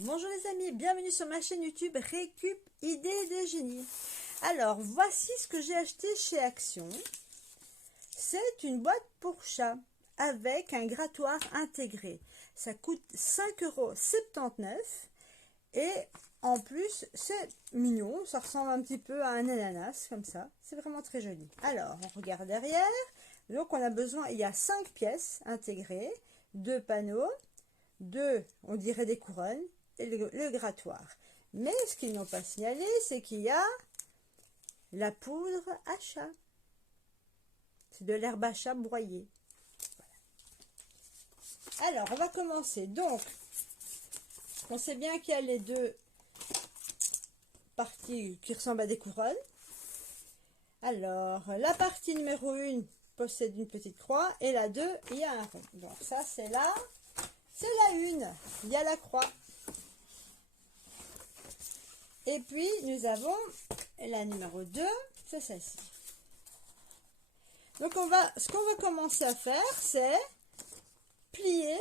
Bonjour les amis, bienvenue sur ma chaîne YouTube Récup Idées de Génie. Alors, voici ce que j'ai acheté chez Action. C'est une boîte pour chat avec un grattoir intégré. Ça coûte 5,79 € et en plus, c'est mignon. Ça ressemble un petit peu à un ananas, comme ça. C'est vraiment très joli. Alors, on regarde derrière. Donc, on a besoin, il y a 5 pièces intégrées, 2 panneaux, 2, on dirait des couronnes, et le grattoir. Mais ce qu'ils n'ont pas signalé, c'est qu'il y a la poudre à chat. C'est de l'herbe à chat broyée. Voilà. Alors, on va commencer. Donc, on sait bien qu'il y a les deux parties qui ressemblent à des couronnes. Alors, la partie numéro 1 possède une petite croix et la 2, il y a un rond. Donc, ça, c'est la 1. Il y a la croix. Et puis, nous avons la numéro 2, c'est celle-ci. Donc, ce qu'on va commencer à faire, c'est plier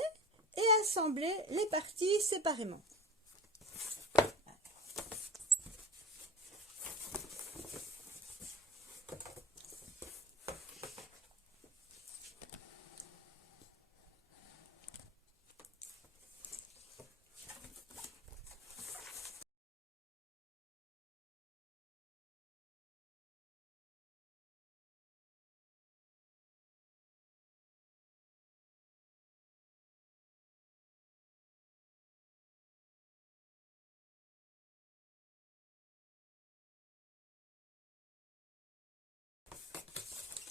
et assembler les parties séparément.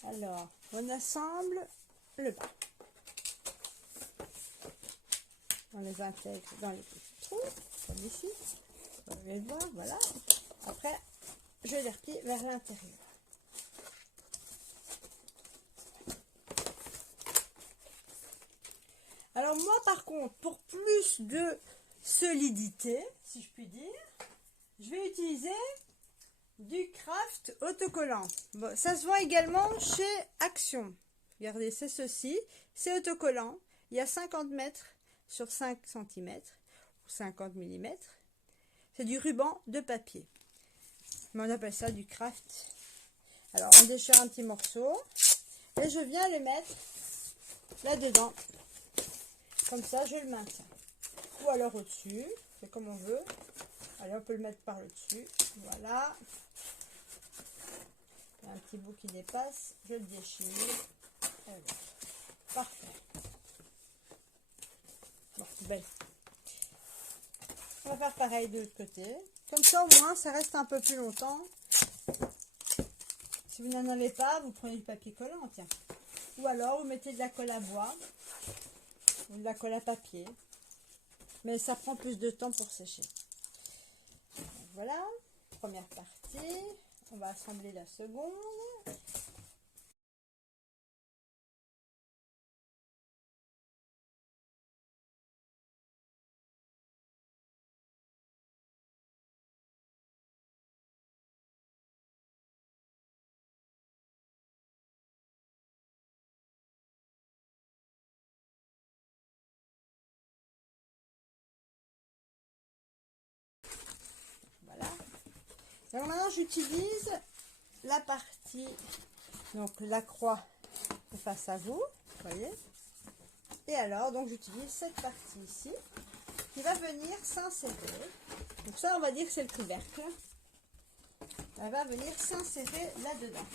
Alors, on assemble le bas. On les intègre dans les petits trous, comme ici. Vous pouvez le voir, voilà. Après, je les replie vers l'intérieur. Alors moi, par contre, pour plus de solidité, si je puis dire, je vais utiliser du craft autocollant. Bon, ça se vend également chez Action. Regardez, c'est ceci. C'est autocollant. Il y a 50 mètres sur 5 cm ou 50 mm. C'est du ruban de papier. Mais on appelle ça du craft. Alors, on déchire un petit morceau. Et je viens le mettre là-dedans. Comme ça, je le maintiens. Ou alors au-dessus. C'est comme on veut. Allez, on peut le mettre par le dessus. Voilà. Il y a un petit bout qui dépasse. Je le déchire. Et voilà. Parfait. Bon, belle. On va faire pareil de l'autre côté. Comme ça, au moins, ça reste un peu plus longtemps. Si vous n'en avez pas, vous prenez du papier collant, tiens. Ou alors, vous mettez de la colle à bois. Ou de la colle à papier. Mais ça prend plus de temps pour sécher. Donc, voilà. Première partie. On va assembler la seconde. Voilà. Donc maintenant, j'utilise la partie, donc la croix face à vous, voyez. Et alors, donc j'utilise cette partie ici, qui va venir s'insérer. Donc ça, on va dire que c'est le couvercle. Elle va venir s'insérer là-dedans.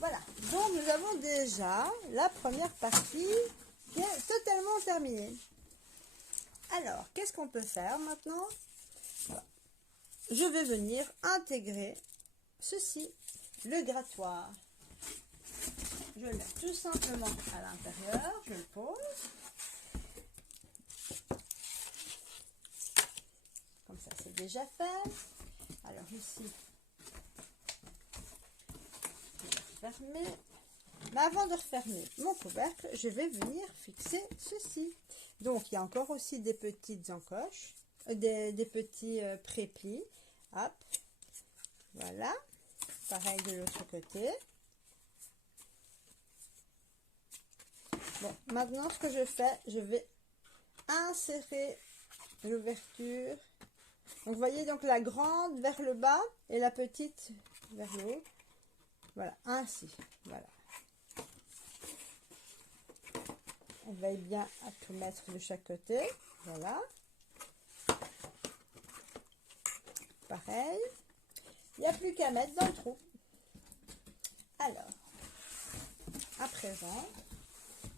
Voilà, donc nous avons déjà la première partie qui est totalement terminée. Alors, qu'est-ce qu'on peut faire maintenant? Voilà. Je vais venir intégrer ceci, le grattoir. Je le mets tout simplement à l'intérieur, je le pose. Comme ça, c'est déjà fait. Alors ici, je vais refermer. Mais avant de refermer mon couvercle, je vais venir fixer ceci. Donc, il y a encore aussi des petites encoches, des petits préplis. Hop, voilà. Pareil de l'autre côté. Bon, maintenant, ce que je fais, je vais insérer l'ouverture. Donc, vous voyez donc la grande vers le bas et la petite vers le haut. Voilà, ainsi. Voilà. On veille bien à tout mettre de chaque côté. Voilà. Pareil. Il n'y a plus qu'à mettre dans le trou. Alors, à présent,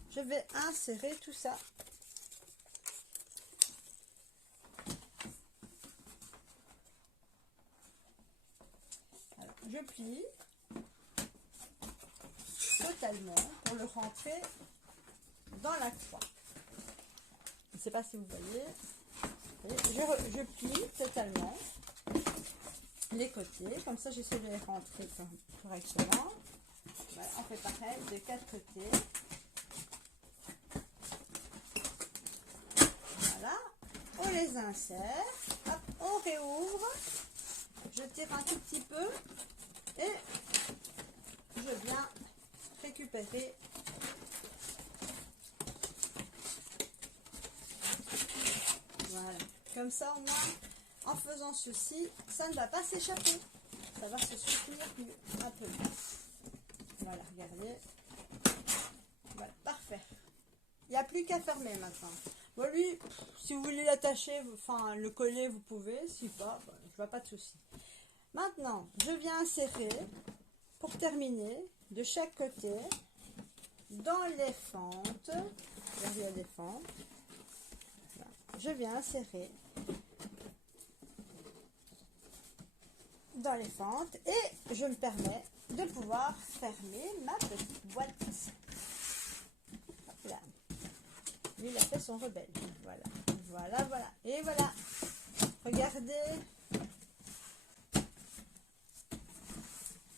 je vais insérer tout ça. Alors, je plie totalement pour le rentrer dans la croix. Je ne sais pas si vous voyez. Je plie totalement les côtés. Comme ça, j'essaie de les rentrer correctement. Voilà, on fait pareil de 4 côtés. Voilà. On les insère. Hop, on réouvre. Je tire un tout petit peu. Et je viens récupérer voilà, comme ça au moins en faisant ceci, ça ne va pas s'échapper, ça va se soutenir un peu mieux. Voilà, regardez, voilà, parfait. Il n'y a plus qu'à fermer maintenant. Bon, lui, si vous voulez l'attacher, enfin le coller, vous pouvez, si pas, bah, je vois pas de souci. Maintenant, je viens insérer, pour terminer, de chaque côté, dans les fentes, derrière les fentes, voilà, je viens insérer dans les fentes et je me permets de pouvoir fermer ma petite boîte. Hop là. Lui, il a fait son rebelle. Voilà, voilà, voilà. Et voilà. Regardez.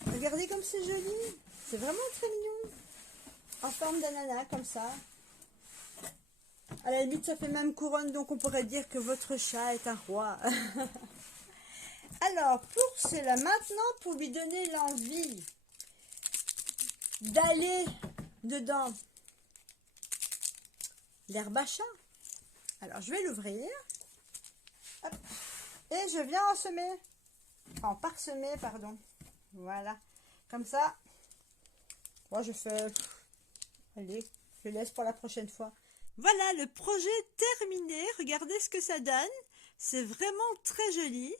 Regardez comme c'est joli. C'est vraiment très mignon. En forme d'ananas, comme ça. À la limite, ça fait même couronne, donc on pourrait dire que votre chat est un roi. Alors, pour cela, maintenant, pour lui donner l'envie d'aller dedans l'herbe à chat, alors je vais l'ouvrir. Et je viens en semer. En parsemer, pardon. Voilà. Comme ça. Moi, je fais... Allez, je laisse pour la prochaine fois. Voilà, le projet terminé. Regardez ce que ça donne. C'est vraiment très joli.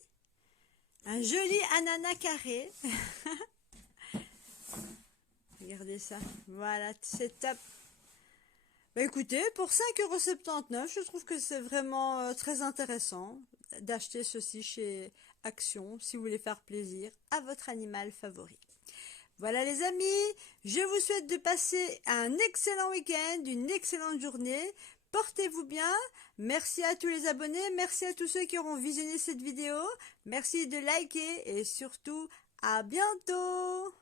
Un joli ananas carré. Regardez ça. Voilà, c'est top. Bah écoutez, pour 5,79 €, je trouve que c'est vraiment très intéressant d'acheter ceci chez Action si vous voulez faire plaisir à votre animal favori. Voilà les amis, je vous souhaite de passer un excellent week-end, une excellente journée. Portez-vous bien. Merci à tous les abonnés, merci à tous ceux qui auront visionné cette vidéo. Merci de liker et surtout à bientôt.